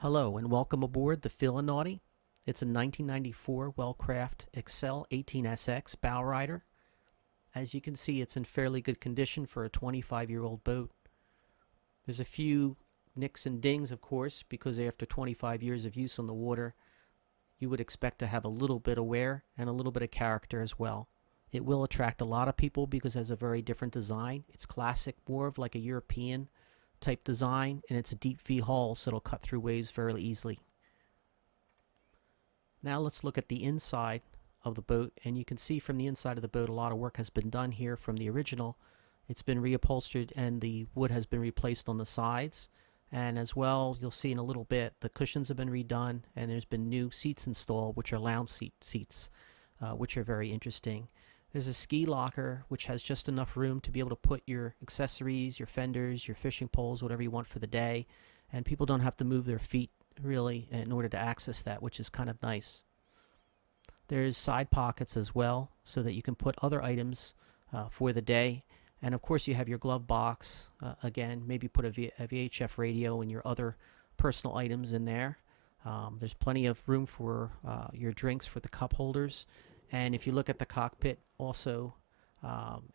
Hello and welcome aboard the Feelin Nauti. It's a 1994 Wellcraft Excel 18SX Bowrider. As you can see, it's in fairly good condition for a 25-year-old boat. There's a few nicks and dings, of course, because after 25 years of use on the water, you would expect to have a little bit of wear and a little bit of character as well. It will attract a lot of people because it has a very different design. It's classic, more of like a European type design, and it's a deep V hull, so it'll cut through waves fairly easily. Now let's look at the inside of the boat, and you can see from the inside of the boat a lot of work has been done here from the original. It's been reupholstered and the wood has been replaced on the sides, and as well you'll see in a little bit the cushions have been redone and there's been new seats installed, which are lounge seats, which are very interesting. There's a ski locker which has just enough room to be able to put your accessories, your fenders, your fishing poles, whatever you want for the day, and people don't have to move their feet really in order to access that, which is kind of nice. There's side pockets as well so that you can put other items for the day, and of course you have your glove box, again, maybe put a VHF radio and your other personal items in there. There's plenty of room for your drinks, for the cup holders. And if you look at the cockpit also,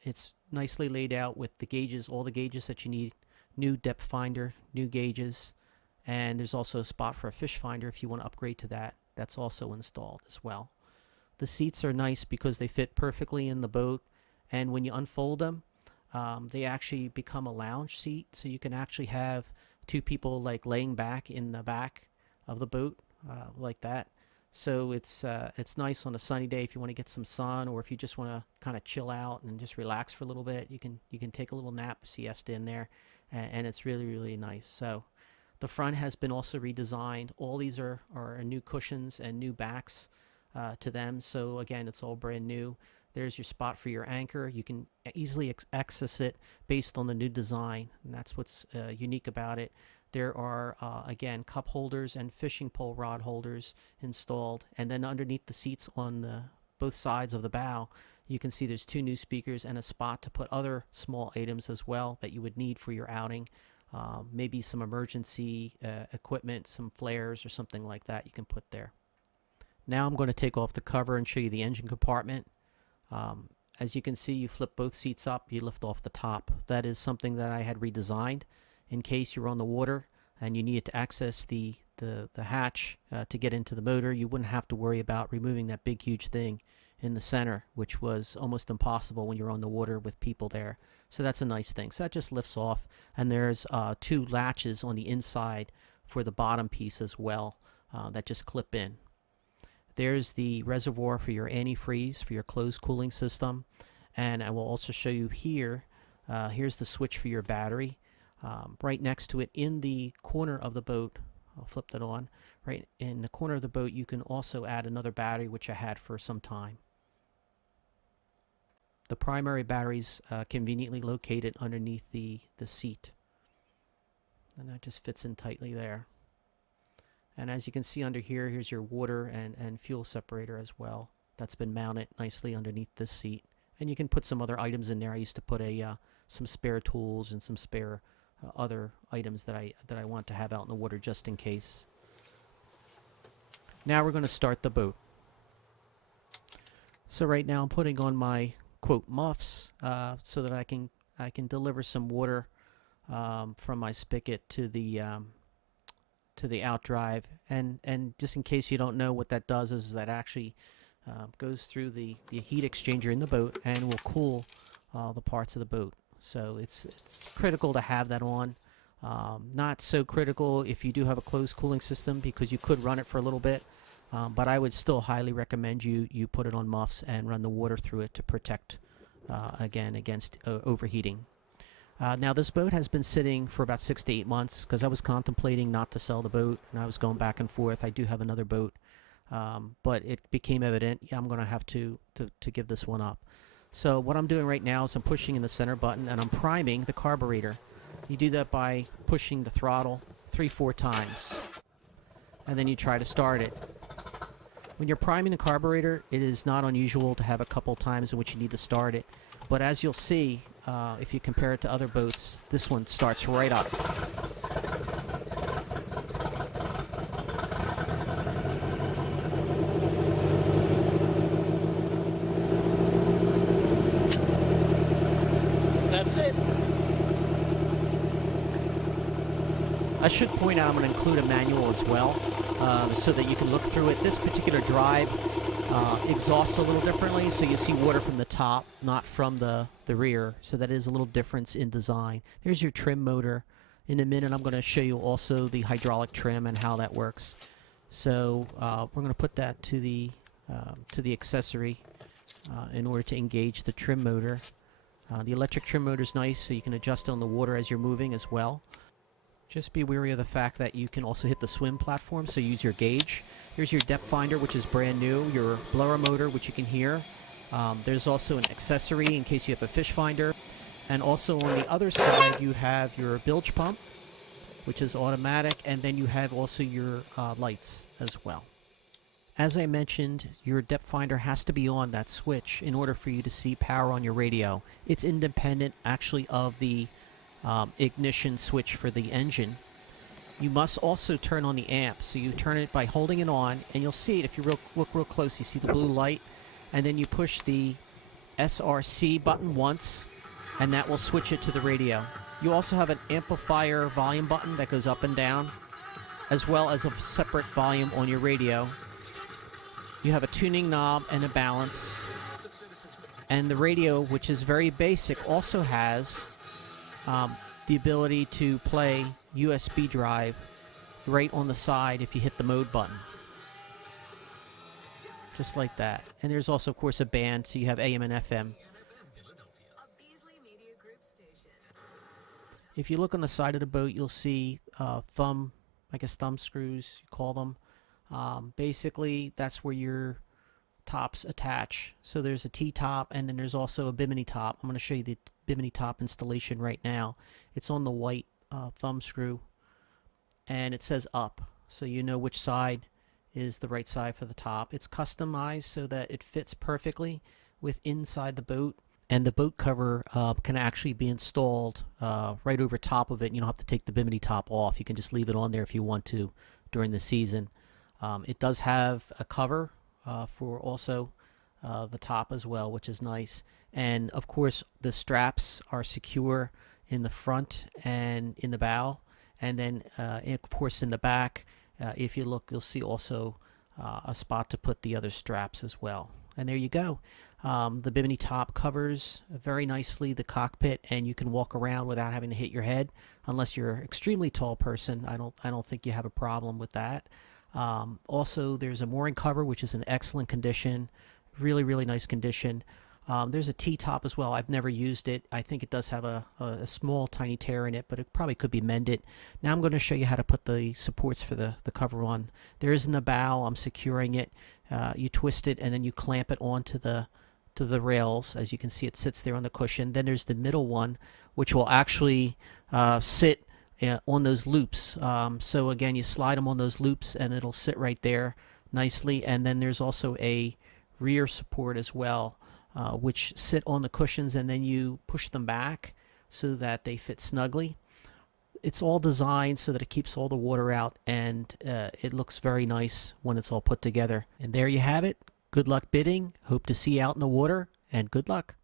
it's nicely laid out with the gauges, all the gauges that you need, new depth finder, new gauges, and there's also a spot for a fish finder if you want to upgrade to that. That's also installed as well. The seats are nice because they fit perfectly in the boat, and when you unfold them, they actually become a lounge seat, so you can actually have two people like laying back in the back of the boat like that. So it's nice on a sunny day if you want to get some sun, or if you just want to kind of chill out and just relax for a little bit. You can take a little nap, siesta in there, and it's really nice. So the front has been also redesigned. All these are new cushions and new backs to them. So again, it's all brand new. There's your spot for your anchor. You can easily access it based on the new design, and that's what's unique about it. There are, again, cup holders and fishing pole rod holders installed. And then underneath the seats on both sides of the bow, you can see there's two new speakers and a spot to put other small items as well that you would need for your outing. Maybe some emergency equipment, some flares or something like that you can put there. Now I'm going to take off the cover and show you the engine compartment. As you can see, you flip both seats up, you lift off the top. That is something that I had redesigned in case you're on the water and you needed to access the hatch to get into the motor. You wouldn't have to worry about removing that big huge thing in the center, which was almost impossible when you're on the water with people there. So that's a nice thing. So that just lifts off, and there's two latches on the inside for the bottom piece as well that just clip in. There's the reservoir for your antifreeze for your closed cooling system, and I will also show you here. Here's the switch for your battery. Right next to it in the corner of the boat, I'll flip that on, right in the corner of the boat you can also add another battery, which I had for some time. The primary battery's conveniently located underneath the seat, and that just fits in tightly there. And as you can see under here, here's your water and fuel separator as well. That's been mounted nicely underneath this seat, and you can put some other items in there. I used to put some spare tools and some spare other items that I want to have out in the water just in case. Now we're going to start the boat. So right now I'm putting on my quote muffs so that I can deliver some water from my spigot to the outdrive, and just in case you don't know what that does, is that actually goes through the heat exchanger in the boat and will cool the parts of the boat. So it's critical to have that on. Not so critical if you do have a closed cooling system, because you could run it for a little bit, but I would still highly recommend you put it on muffs and run the water through it to protect again against overheating. Now this boat has been sitting for about 6 to 8 months because I was contemplating not to sell the boat, and I was going back and forth. I do have another boat, but it became evident, yeah, I'm going to have to give this one up. So what I'm doing right now is I'm pushing in the center button and I'm priming the carburetor. You do that by pushing the throttle 3-4 times, and then you try to start it. When you're priming the carburetor, it is not unusual to have a couple times in which you need to start it. But as you'll see, if you compare it to other boats, this one starts right up. I should point out I'm going to include a manual as well, so that you can look through it. This particular drive exhausts a little differently, so you see water from the top, not from the rear, so that is a little difference in design. There's your trim motor. In a minute I'm going to show you also the hydraulic trim and how that works. So we're going to put that to the accessory in order to engage the trim motor. The electric trim motor is nice, so you can adjust on the water as you're moving as well. Just be wary of the fact that you can also hit the swim platform, so use your gauge. Here's your depth finder, which is brand new, your blower motor, which you can hear. There's also an accessory in case you have a fish finder. And also on the other side, you have your bilge pump, which is automatic, and then you have also your lights as well. As I mentioned, your depth finder has to be on that switch in order for you to see power on your radio. It's independent, actually, of the ignition switch for the engine. You must also turn on the amp, so you turn it by holding it on, and you'll see it if you look real close. You see the blue light, and then you push the SRC button once, and that will switch it to the radio. You also have an amplifier volume button that goes up and down, as well as a separate volume on your radio. You have a tuning knob and a balance, and the radio, which is very basic, also has the ability to play USB drive right on the side if you hit the mode button. Just like that. And there's also, of course, a band, so you have AM and FM. If you look on the side of the boat, you'll see thumb screws, you call them. Basically, that's where your tops attach. So there's a T-top, and then there's also a bimini top. I'm going to show you the bimini top installation right now. It's on the white thumb screw, and it says up, so you know which side is the right side for the top. It's customized so that it fits perfectly with inside the boat, and the boat cover can actually be installed right over top of it. You don't have to take the bimini top off. You can just leave it on there if you want to during the season. It does have a cover for also the top as well, which is nice. And of course the straps are secure in the front and in the bow, and then of course in the back, if you look, you'll see also a spot to put the other straps as well. And there you go. The bimini top covers very nicely the cockpit, and you can walk around without having to hit your head. Unless you're an extremely tall person, I don't think you have a problem with that. Also, there's a mooring cover, which is in excellent condition, really nice condition. There's a T-top as well. I've never used it. I think it does have a small tiny tear in it, but it probably could be mended. Now I'm going to show you how to put the supports for the cover on. There is in the bow. I'm securing it. You twist it, and then you clamp it onto the rails. As you can see, it sits there on the cushion. Then there's the middle one, which will actually sit on those loops. So again, you slide them on those loops, and it'll sit right there nicely. And then there's also a rear support as well, which sit on the cushions, and then you push them back so that they fit snugly. It's all designed so that it keeps all the water out, and it looks very nice when it's all put together. And there you have it. Good luck bidding. Hope to see you out in the water, and good luck.